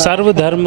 सर्वधर्म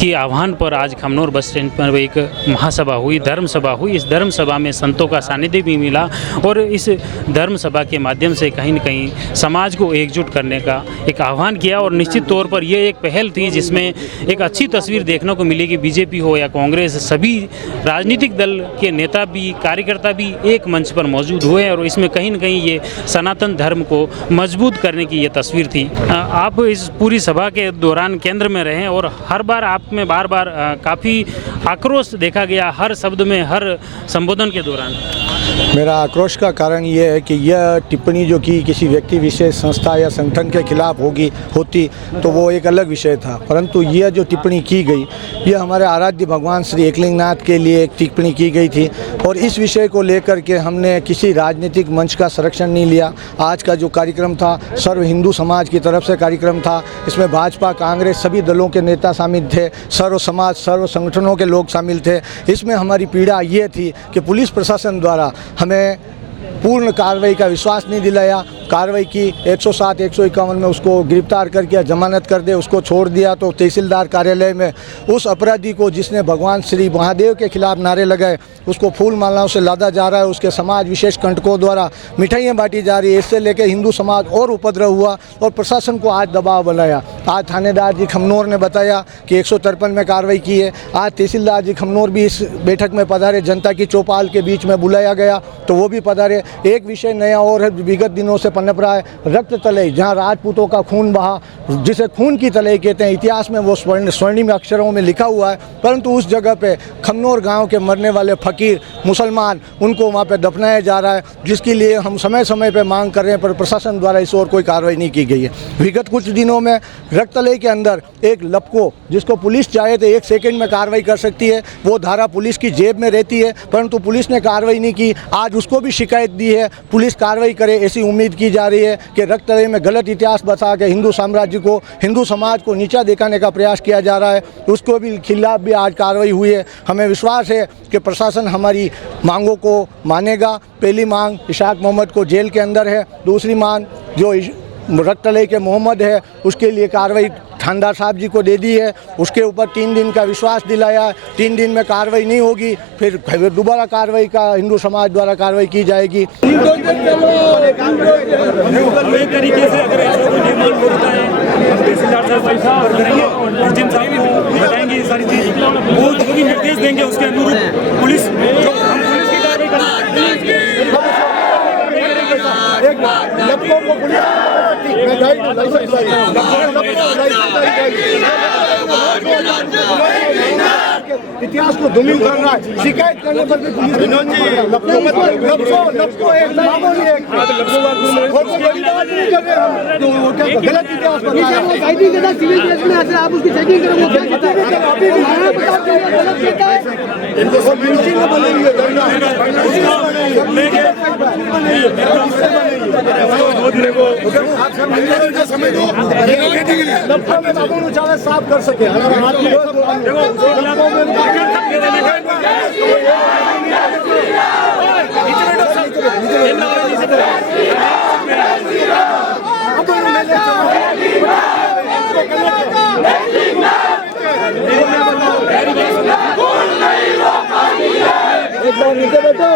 के आह्वान पर आज खमनोर बस स्टैंड पर एक महासभा हुई, धर्म सभा हुई। इस धर्म सभा में संतों का सानिध्य भी मिला और इस धर्म सभा के माध्यम से कहीं न कहीं समाज को एकजुट करने का एक आह्वान किया। और निश्चित तौर पर यह एक पहल थी जिसमें एक अच्छी तस्वीर देखने को मिलेगी। बीजेपी हो या कांग्रेस, सभी राजनीतिक दल के नेता भी, कार्यकर्ता भी एक मंच पर मौजूद हुए और इसमें कहीं न कहीं ये सनातन धर्म को मजबूत करने की ये तस्वीर थी। आप इस पूरी सभा के दौरान केंद्र में रहे और हर बार आप में बार बार काफ़ी आक्रोश देखा गया हर शब्द में, हर संबोधन के दौरान। मेरा आक्रोश का कारण यह है कि यह टिप्पणी जो कि किसी व्यक्ति, विशेष, संस्था या संगठन के खिलाफ होती तो वो एक अलग विषय था, परंतु यह जो टिप्पणी की गई यह हमारे आराध्य भगवान श्री एकलिंगनाथ के लिए एक टिप्पणी की गई थी और इस विषय को लेकर के हमने किसी राजनीतिक मंच का संरक्षण नहीं लिया। आज का जो कार्यक्रम था सर्व हिंदू समाज की तरफ से कार्यक्रम था। इसमें भाजपा, कांग्रेस, सभी दलों के नेता शामिल थे, सर्व समाज, सर्व संगठनों के लोग शामिल थे। इसमें हमारी पीड़ा ये थी कि पुलिस प्रशासन द्वारा हमें पूर्ण कार्रवाई का विश्वास नहीं दिलाया। कार्रवाई की 107, 151 में उसको गिरफ्तार करके जमानत कर दे, उसको छोड़ दिया तो तहसीलदार कार्यालय में उस अपराधी को जिसने भगवान श्री महादेव के खिलाफ नारे लगाए उसको फूल मालाओं से लादा जा रहा है। उसके समाज विशेष कंटकों द्वारा मिठाइयाँ बांटी जा रही है। इससे लेकर हिंदू समाज और उपद्रव हुआ और प्रशासन को आज दबाव बनाया। आज थानेदार जी खमनोर ने बताया कि 153 में कार्रवाई की है। आज तहसीलदार जी खमनोर भी इस बैठक में पधारे, जनता की चौपाल के बीच में बुलाया गया तो वो भी पधारे। एक विषय नया और है, विगत दिनों से पनप रहा है, रक्त तलई, जहां राजपूतों का खून बहा, जिसे खून की तलई कहते हैं। इतिहास में वो स्वर्णिम अक्षरों में लिखा हुआ है, परंतु उस जगह पे खमनोर गांव के मरने वाले फकीर मुसलमान, उनको वहां पे दफनाया जा रहा है, जिसके लिए हम समय समय पे मांग कर रहे हैं, पर प्रशासन द्वारा इस ओर कोई कार्रवाई नहीं की गई है। विगत कुछ दिनों में रक्त तलई के अंदर एक लपको, जिसको पुलिस चाहे तो 1 सेकंड में कार्रवाई कर सकती है, वो धारा पुलिस की जेब में रहती है, परंतु पुलिस ने कार्रवाई नहीं की। आज उसको भी शिकायत दी है, पुलिस कार्रवाई करे ऐसी उम्मीद की जा रही है कि रक्त तलई में गलत इतिहास बता के हिंदू साम्राज्य को, हिंदू समाज को नीचा दिखाने का प्रयास किया जा रहा है। उसको भी खिलाफ भी आज कार्रवाई हुई है। हमें विश्वास है कि प्रशासन हमारी मांगों को मानेगा। पहली मांग इशाक मोहम्मद को जेल के अंदर है, दूसरी मांग जो रक्त तलई के मोहम्मद है उसके लिए कार्रवाई थानेदार साहब जी को दे दी है। उसके ऊपर 3 दिन का विश्वास दिलाया है। 3 दिन में कार्रवाई नहीं होगी फिर दोबारा कार्रवाई का हिंदू समाज द्वारा कार्रवाई की जाएगी। तरीके से अगर ऐसा कोई निर्माण होता है, तहसीलदार साहब करेंगे, जिन साहब को बताएंगे ये सारी चीज, वो जो भी निर्देश देंगे उसके अनुरूप पुलिस जो हम पुलिस की कार्रवाई करेंगे। इतिहास को धूमिल कर रहा है, शिकायत करने पर भी पुलिस गलत इतिहास आप उसकी चेकिंग साफ कर सके। एक बार नीचे बैठो।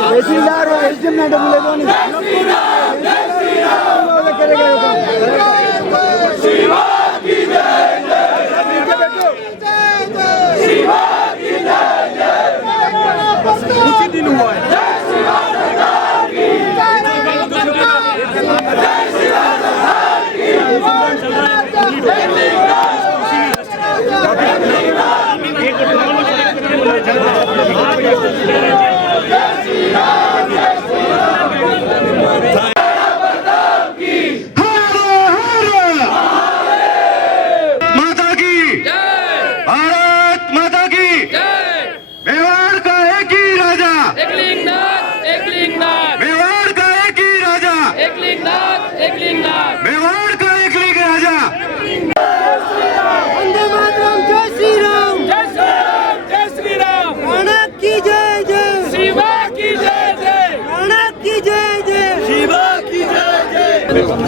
तहसीलदार और एसडीएम ने बोले उसी दिन हुआ है। माता की भारत माता की मेवाड़ का एक ही राजा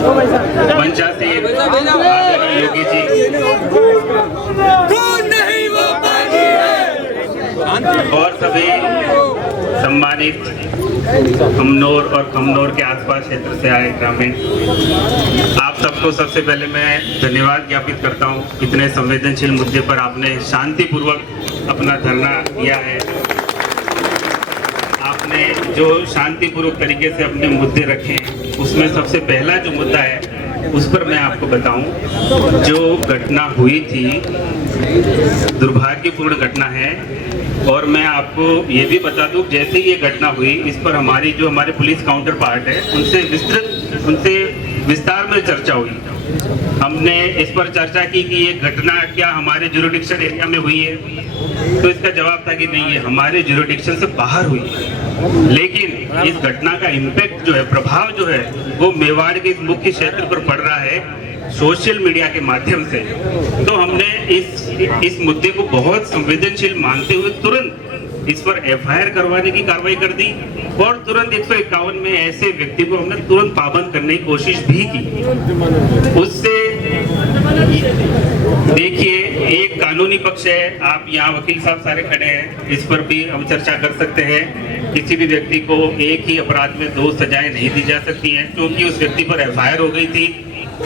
मंचासीन आदरणीय योगी जी और सभी सम्मानित कमनौर और कमनौर के आसपास क्षेत्र से आए ग्रामीण, आप सबको सबसे पहले मैं धन्यवाद ज्ञापित करता हूं। इतने संवेदनशील मुद्दे पर आपने शांतिपूर्वक अपना धरना दिया है। आपने जो शांतिपूर्वक तरीके से अपने मुद्दे रखे हैं, उसमें सबसे पहला जो मुद्दा है उस पर मैं आपको बताऊं, जो घटना हुई थी दुर्भाग्यपूर्ण घटना है। और मैं आपको ये भी बता दूं, जैसे ही ये घटना हुई, इस पर हमारे पुलिस काउंटर पार्ट है, उनसे विस्तार में चर्चा हुई। हमने इस पर चर्चा की कि ये घटना क्या हमारे ज्यूरिडिक्शन एरिया में हुई है, तो इसका जवाब था कि नहीं, ये हमारे ज्यूरिडिक्शन से बाहर हुई है। लेकिन इस घटना का इम्पैक्ट जो है, प्रभाव जो है, वो मेवाड़ के इस मुख्य क्षेत्र पर पड़ रहा है सोशल मीडिया के माध्यम से। तो हमने इस मुद्दे को बहुत संवेदनशील मानते हुए तुरंत इस पर एफआईआर करवाने की कार्रवाई कर दी और तुरंत 151 में ऐसे व्यक्ति को हमने तुरंत पाबंद करने की कोशिश भी की। उससे देखिए, एक कानूनी पक्ष है, आप यहाँ वकील साहब सारे खड़े हैं, इस पर भी हम चर्चा कर सकते हैं। किसी भी व्यक्ति को एक ही अपराध में 2 सजाएं नहीं दी जा सकती हैं, क्योंकि उस व्यक्ति पर एफआईआर हो गई थी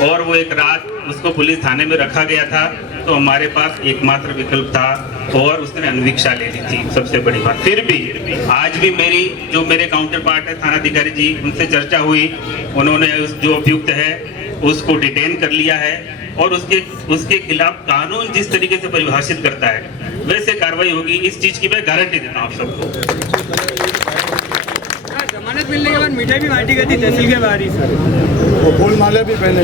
और वो एक रात उसको पुलिस थाने में रखा गया था। तो हमारे पास एकमात्र विकल्प था और उसने अनुवीक्षा ले ली थी, सबसे बड़ी बात। फिर भी आज भी मेरे काउंटर पार्ट है थानाधिकारी जी, उनसे चर्चा हुई, उन्होंने जो अभियुक्त है उसको डिटेन कर लिया है और उसके खिलाफ कानून जिस तरीके से परिभाषित करता है वैसे कार्रवाई होगी। इस चीज की मैं गारंटी देता हूँ आप सबको। जमानत मिलने के बाद मिठाई भी बांटी गई थी तहसील के बाहर ही सर, वो फूल माले भी पहने।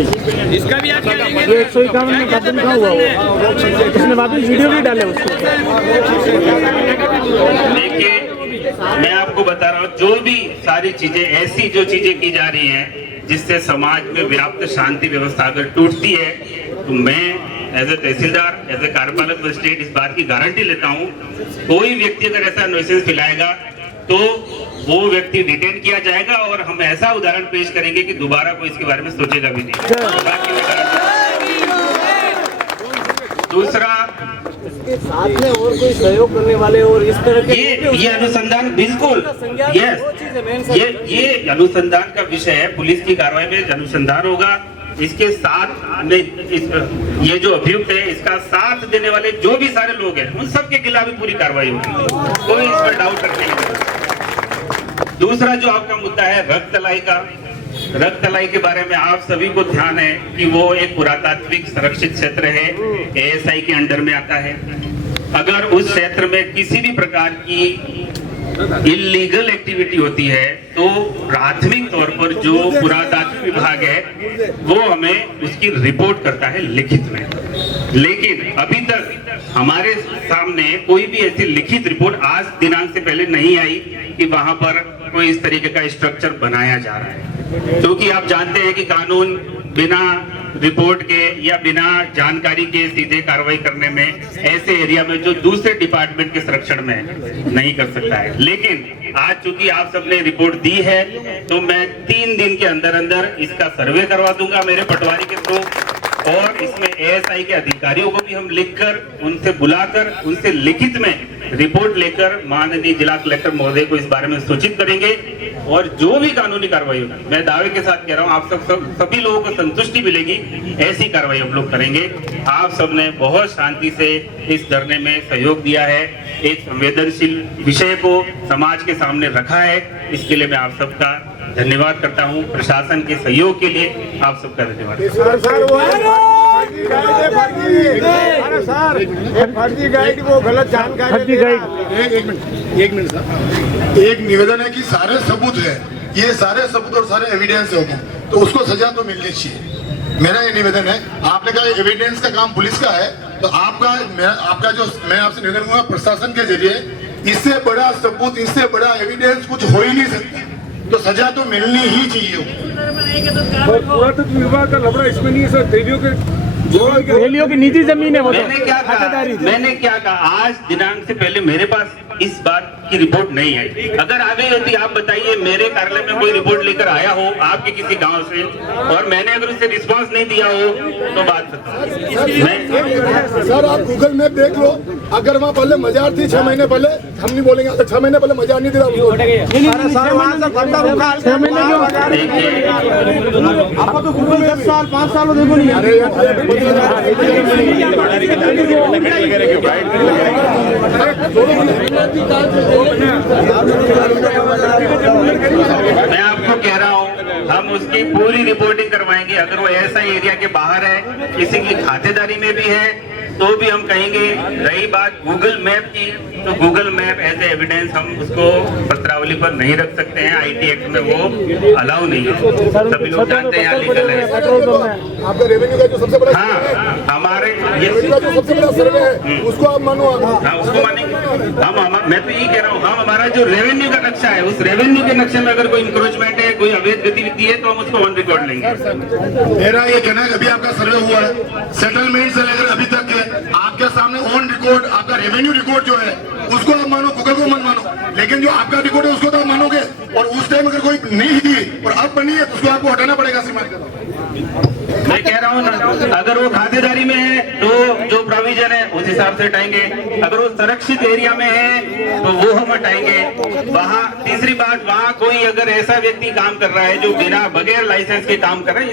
इसका भी आप क्या करेंगे? 151 में कदम कहाँ हुआ, उसने वापस वीडियो भी डाले उसको। देखिए, मैं आपको बता रहा हूँ, जो भी सारी चीजें ऐसी जो चीजें की जा रही हैं जिससे समाज में व्याप्त शांति व्यवस्था अगर टूटती है, तो मैं as a tehsildar, as a कार्यपालक मजिस्ट्रेट इस बात की गारंटी लेता हूँ, कोई व्यक्ति अगर ऐसा न्यूसेंस फैलाएगा तो वो व्यक्ति डिटेन किया जाएगा और हम ऐसा उदाहरण पेश करेंगे कि दोबारा कोई इसके बारे में सोचेगा भी नहीं। दूसरा, इसके साथ में और कोई सहयोग करने वाले और इस तरह के ये अनुसंधान बिल्कुल ये अनुसंधान का विषय है। पुलिस की कार्रवाई में अनुसंधान होगा, इसके साथ में ये जो अभियुक्त है इसका साथ देने वाले जो भी सारे लोग हैं उन सब के खिलाफ भी पूरी कार्रवाई होगी, कोई इस पर डाउट रखने की नहीं। दूसरा जो आपका मुद्दा है रक्तलाई का, रक्तलाई के बारे में आप सभी को ध्यान है कि वो एक पुरातात्विक संरक्षित क्षेत्र है, एएसआई के अंडर में आता है। अगर उस क्षेत्र में किसी भी प्रकार की इलीगल एक्टिविटी होती है तो प्राथमिक तौर पर जो पुरातात्विक विभाग है वो हमें उसकी रिपोर्ट करता है लिखित में। लेकिन अभी तक हमारे सामने कोई भी ऐसी लिखित रिपोर्ट आज दिनांक से पहले नहीं आई कि वहां पर कोई इस तरीके का स्ट्रक्चर बनाया जा रहा है, क्योंकि आप जानते हैं कि कानून बिना रिपोर्ट के या बिना जानकारी के सीधे कार्रवाई करने में ऐसे एरिया में जो दूसरे डिपार्टमेंट के संरक्षण में नहीं कर सकता है। लेकिन आज चूंकि आप सबने रिपोर्ट दी है तो मैं 3 दिन के अंदर अंदर इसका सर्वे करवा दूंगा मेरे पटवारी के थ्रू, और इसमें एएसआई के अधिकारियों को भी हम लिखकर उनसे बुलाकर उनसे लिखित में रिपोर्ट लेकर माननीय जिला कलेक्टर महोदय को इस बारे में सूचित करेंगे। और जो भी कानूनी कार्रवाई होगी, मैं दावे के साथ कह रहा हूं, आप सभी लोगों को संतुष्टि मिलेगी, ऐसी कार्रवाई हम लोग करेंगे। आप सबने बहुत शांति से इस धरने में सहयोग दिया है, एक संवेदनशील विषय को समाज के सामने रखा है, इसके लिए मैं आप सबका धन्यवाद करता हूं। प्रशासन के सहयोग के लिए आप सबका धन्यवाद। फर्जी गाइड, वो गलत जानकारी। एक मिनट सर, एक निवेदन है कि सारे सबूत है, ये सारे सबूत और सारे एविडेंस है तो उसको सजा तो मिलनी चाहिए। मेरा ये निवेदन है, आपने कहा एविडेंस का काम पुलिस का है, तो आपका जो मैं आपसे निवेदन करूंगा प्रशासन के जरिए, इससे बड़ा सबूत, इससे बड़ा एविडेंस कुछ हो ही नहीं सकता, तो सजा तो मिलनी ही चाहिए। और पुरातत्व विभाग का लफड़ा इसमें नहीं है सर, रेलियों की निजी जमीन है वो। मैंने क्या कहा, आज दिनांक से पहले मेरे पास इस बात की रिपोर्ट नहीं आई। अगर आ गई होती, आप बताइए, मेरे कार्यालय में कोई रिपोर्ट लेकर आया हो आपके किसी गांव से और मैंने अगर उससे रिस्पांस नहीं दिया हो तो बात खत्म। मैं सर आप गूगल मैप देख लो, अगर वहाँ पहले मजार थी 6 महीने पहले, हम नहीं बोलेंगे अगर 6 महीने पहले मजार नहीं आपको तो गूगल 10 साल 5 साल देखो नहीं। अरे मैं आपको कह रहा हूँ, हम उसकी पूरी रिपोर्टिंग करवाएंगे। अगर वो ऐसा एरिया के बाहर है, किसी की खातेदारी में भी है, तो भी हम कहेंगे। रही बात गूगल मैप की, तो Google map as a evidence हम उसको पत्रावली पर नहीं रख सकते हैं। आईटी एक्ट में वो अलाउ नहीं है, सभी लोग जानते हैं, यहाँ लीगल है। आपका रेवेन्यू का जो सबसे बड़ा हाँ, हमारे रेवेन्यू का जो सबसे बड़ा सर्वे है उसको आप मानो। हाँ, उसको मानेंगे। मैं तो यही कह रहा हूँ, हम हमारा जो रेवेन्यू का नक्शा है, उस रेवेन्यू के नक्शे में अगर कोई इंक्रोचमेंट है, कोई अवैध गतिविधि है, तो हम उसको ऑन रिकॉर्ड लेंगे। मेरा ये कहना है, अभी आपका सर्वे हुआ है, सेटलमेंट से लेकर अभी तक के आपके सामने ऑन रिकॉर्ड आपका रेवेन्यू रिकॉर्ड जो है उसको आप मानो, गूगल को मत मानो। लेकिन जो आपका रिकॉर्ड है उसको तो आप मानोगे, और उस टाइम अगर कोई नहीं थी और अब बनी है तो उसको आपको हटाना पड़ेगा श्रीमान। मैं कह रहा हूँ ना, अगर वो खातेदारी में है तो जो प्रोविजन है उस हिसाब से हटाएंगे। अगर वो संरक्षित एरिया में है तो वो हम हटाएंगे। वहाँ तीसरी बात, वहाँ कोई अगर ऐसा व्यक्ति काम कर रहा है जो बिना बगैर लाइसेंस के काम कर रहा है,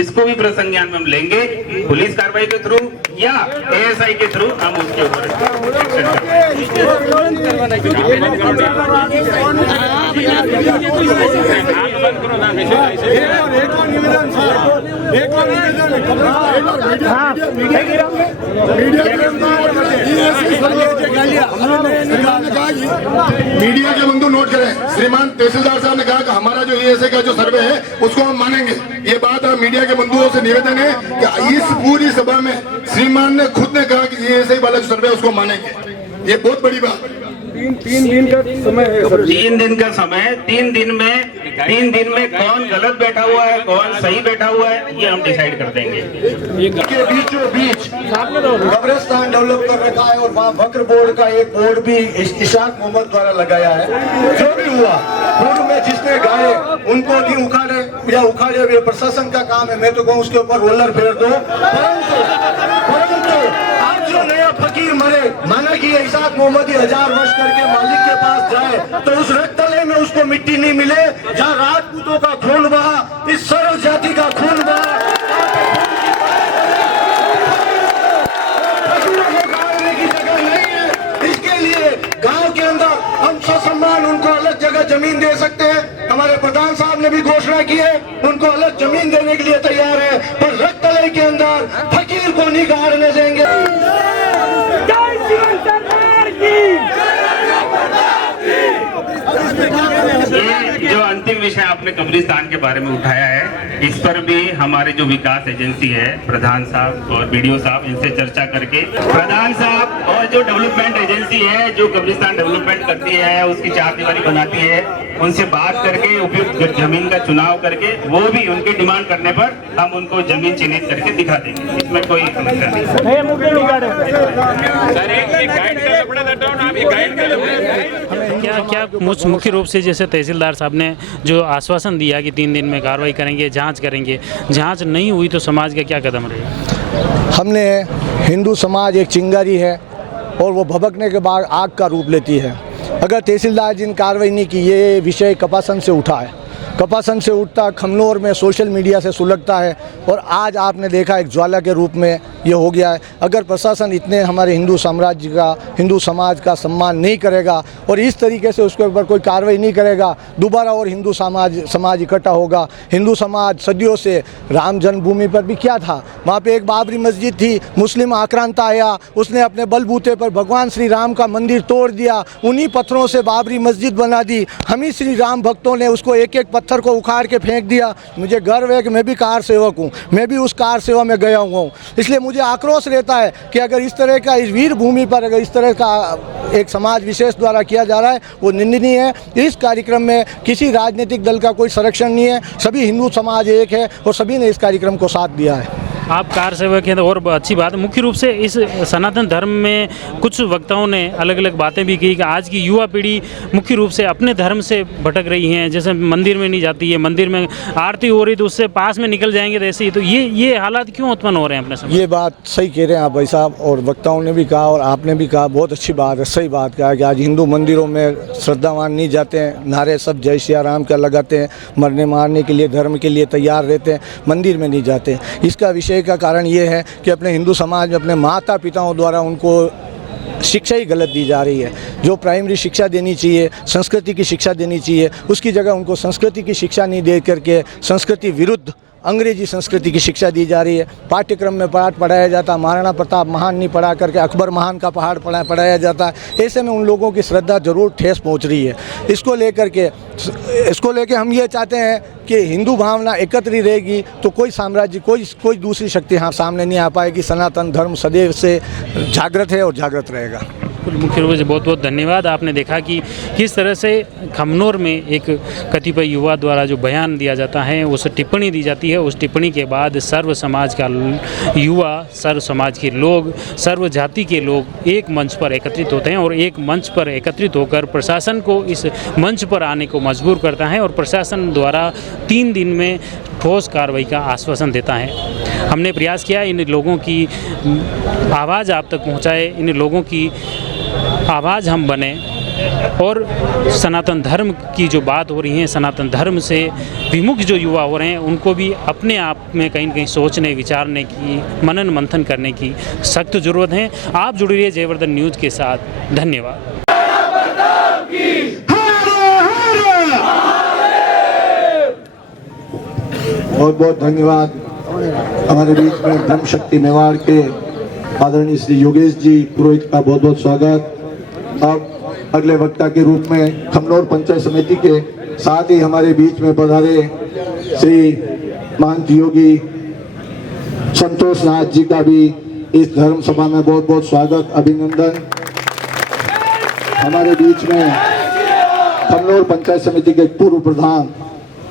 इसको भी प्रसंज्ञान में हम लेंगे, पुलिस कार्रवाई के थ्रू या एएसआई के थ्रू हम उसके ऊपर एक्शन मीडिया के बंधु नोट करें, श्रीमान तहसीलदार साहब ने कहा कि हमारा जो एएसआई का जो सर्वे है उसको हम मानेंगे। ये बात मीडिया के बंधुओं से निवेदन है कि इस पूरी सभा में श्रीमान ने खुद ने कहा कि एएसआई वाला जो सर्वे है उसको मानेंगे। ये बहुत बड़ी बात। 3 दिन का समय है सर। 3 दिन का समय, 3 दिन में कौन गलत बैठा हुआ है, कौन सही बैठा हुआ है, ये हम डिसाइड कर देंगे। के बीचों बीच कब्रिस्तान डेवलप कर रखा है और वहाँ वक्र बोर्ड का एक बोर्ड भी इशाक मोहम्मद द्वारा लगाया है। जो भी हुआ, पूर्व में जिसने गाए उनको नहीं उखाड़े या उखाड़े हुए प्रशासन का काम है। मैं तो कहूँ उसके ऊपर रोलर फेर दो। परंतु आज जो नया फकीर मरे, माना कि इशाक मोहम्मद 1000 वर्ष करके मालिक के पास जाए तो उस रक्तले में उसको मिट्टी नहीं मिले जहाँ राजपूतों का खून बहा, इस सर्व जाति का खून बहा। की जगह नहीं है। इसके लिए गांव के अंदर हम ससम्मान उनको अलग जगह जमीन दे सकते हैं। हमारे प्रधान साहब ने भी घोषणा की है, उनको अलग जमीन देने के लिए तैयार है, पर रक्तले के अंदर फकीर को नहीं गाड़ने देंगे। ये जो अंतिम विषय आपने कब्रिस्तान के बारे में उठाया है, इस पर भी हमारे जो विकास एजेंसी है, प्रधान साहब और बीडीओ साहब, इनसे चर्चा करके, प्रधान साहब और जो डेवलपमेंट एजेंसी है जो कब्रिस्तान डेवलपमेंट करती है, उसकी चारदीवारी बनाती है, उनसे बात करके उपयुक्त जमीन का चुनाव करके, वो भी उनकी डिमांड करने पर हम उनको जमीन चिन्हित करके दिखा देंगे। इसमें कोई समस्या नहीं। क्या मुख्य रूप से जैसे तहसीलदार साहब ने जो आश्वासन दिया कि 3 दिन में कार्रवाई करेंगे, जांच करेंगे, जांच नहीं हुई तो समाज का क्या कदम रहेगा? हमने हिंदू समाज एक चिंगारी है और वो भभकने के बाद आग का रूप लेती है। अगर तहसीलदार जी ने कार्रवाई नहीं की, ये विषय कपासन से उठा है, कपासन से उठता खमनोर में सोशल मीडिया से सुलगता है और आज आपने देखा एक ज्वाला के रूप में ये हो गया है। अगर प्रशासन इतने हमारे हिंदू साम्राज्य का, हिंदू समाज का सम्मान नहीं करेगा और इस तरीके से उसके ऊपर कोई कार्रवाई नहीं करेगा, दोबारा और हिंदू समाज इकट्ठा होगा। हिंदू समाज सदियों से, राम जन्मभूमि पर भी क्या था, वहाँ पे एक बाबरी मस्जिद थी, मुस्लिम आक्रांता आया, उसने अपने बलबूते पर भगवान श्री राम का मंदिर तोड़ दिया, उन्हीं पत्थरों से बाबरी मस्जिद बना दी। हम ही श्री राम भक्तों ने उसको एक एक पत्थर को उखाड़ के फेंक दिया। मुझे गर्व है कि मैं भी कार सेवक हूँ, मैं भी उस कार सेवा में गया हुआ हूँ। इसलिए मुझे आक्रोश रहता है कि अगर इस तरह का, इस वीर भूमि पर अगर इस तरह का एक समाज विशेष द्वारा किया जा रहा है, वो निंदनीय है। इस कार्यक्रम में किसी राजनीतिक दल का कोई संरक्षण नहीं है, सभी हिंदू समाज एक है और सभी ने इस कार्यक्रम को साथ दिया है। आप कार सेवक हैं तो और अच्छी बात है। मुख्य रूप से इस सनातन धर्म में कुछ वक्ताओं ने अलग अलग बातें भी की कि आज की युवा पीढ़ी मुख्य रूप से अपने धर्म से भटक रही है, जैसे मंदिर में नहीं जाती है, मंदिर में आरती हो रही तो उससे पास में निकल जाएंगे, तो ऐसे ही तो ये हालात क्यों उत्पन्न हो रहे हैं अपने समय? ये बात सही कह रहे हैं आप भाई साहब, और वक्ताओं ने भी कहा और आपने भी कहा, बहुत अच्छी बात है, सही बात कहा कि आज हिंदू मंदिरों में श्रद्धावान नहीं जाते हैं, नारे सब जय सिया राम का लगाते हैं, मरने मारने के लिए धर्म के लिए तैयार रहते हैं, मंदिर में नहीं जाते। इसका विषय का कारण ये है कि अपने हिंदू समाज में अपने माता पिताओं द्वारा उनको शिक्षा ही गलत दी जा रही है। जो प्राइमरी शिक्षा देनी चाहिए, संस्कृति की शिक्षा देनी चाहिए, उसकी जगह उनको संस्कृति की शिक्षा नहीं दे करके संस्कृति विरुद्ध अंग्रेजी संस्कृति की शिक्षा दी जा रही है। पाठ्यक्रम में पाठ पढ़ाया जाता, महाराणा प्रताप महान नहीं पढ़ा करके अकबर महान का पहाड़ पढ़ाया जाता है। ऐसे में उन लोगों की श्रद्धा जरूर ठेस पहुंच रही है। इसको लेकर हम ये चाहते हैं कि हिंदू भावना एकत्र रहेगी तो कोई साम्राज्य, कोई दूसरी शक्ति यहाँ सामने नहीं आ पाएगी। सनातन धर्म सदैव से जागृत है और जागृत रहेगा। मुख्य रूप से बहुत बहुत धन्यवाद। आपने देखा कि किस तरह से खमनोर में एक कतिपय युवा द्वारा जो बयान दिया जाता है, उस टिप्पणी दी जाती है, उस टिप्पणी के बाद सर्व समाज का युवा, सर्व समाज के लोग, सर्व जाति के लोग एक मंच पर एकत्रित होते हैं और एक मंच पर एकत्रित होकर प्रशासन को इस मंच पर आने को मजबूर करता है और प्रशासन द्वारा 3 दिन में ठोस कार्रवाई का आश्वासन देता है। हमने प्रयास किया इन लोगों की आवाज़ आप तक पहुँचाए, इन लोगों की आवाज़ हम बने और सनातन धर्म की जो बात हो रही है, सनातन धर्म से विमुख जो युवा हो रहे हैं, उनको भी अपने आप में कहीं न कहीं सोचने विचारने की, मनन मंथन करने की सख्त ज़रूरत है। आप जुड़ रहिए जयवर्धन न्यूज़ के साथ। धन्यवाद। बहुत बहुत धन्यवाद। हमारे बीच में धर्म शक्ति मेवाड़ के आदरणीय श्री योगेश जी पुरोहित का बहुत बहुत स्वागत। अब अगले वक्ता के रूप में खमनोर पंचायत समिति के साथ ही हमारे बीच में पधारे श्री महंत योगी संतोष नाथ जी का भी इस धर्म सभा में बहुत बहुत स्वागत, अभिनंदन। हमारे बीच में खमनोर पंचायत समिति के पूर्व प्रधान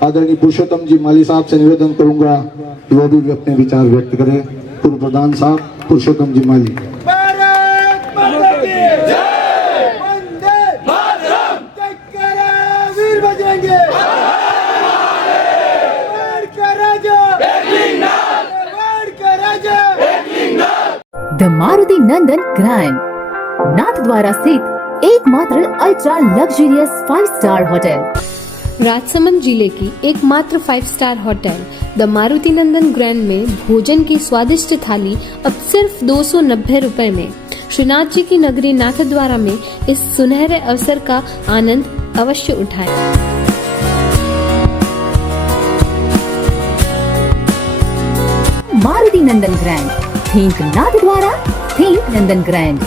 आदरणीय पुरुषोत्तम जी माली साहब से निवेदन करूंगा कि वो भी अपने विचार व्यक्त करें। पूर्व प्रधान साहब पुरुषोत्तम जी माली। द मारुति नंदन ग्रैंड नाथद्वारा स्थित एकमात्र ultra luxurious 5 star hotel. Rajsamand जिले की एकमात्र 5 star hotel the Maruti Nandan grand में भोजन की स्वादिष्ट थाली अब सिर्फ 290 रुपए में। श्रीनाथ जी की नगरी नाथद्वारा में इस सुनहरे अवसर का आनंद अवश्य उठाएं। Maruti Nandan grand, think Nathdwara, think नंदन ग्रैंड।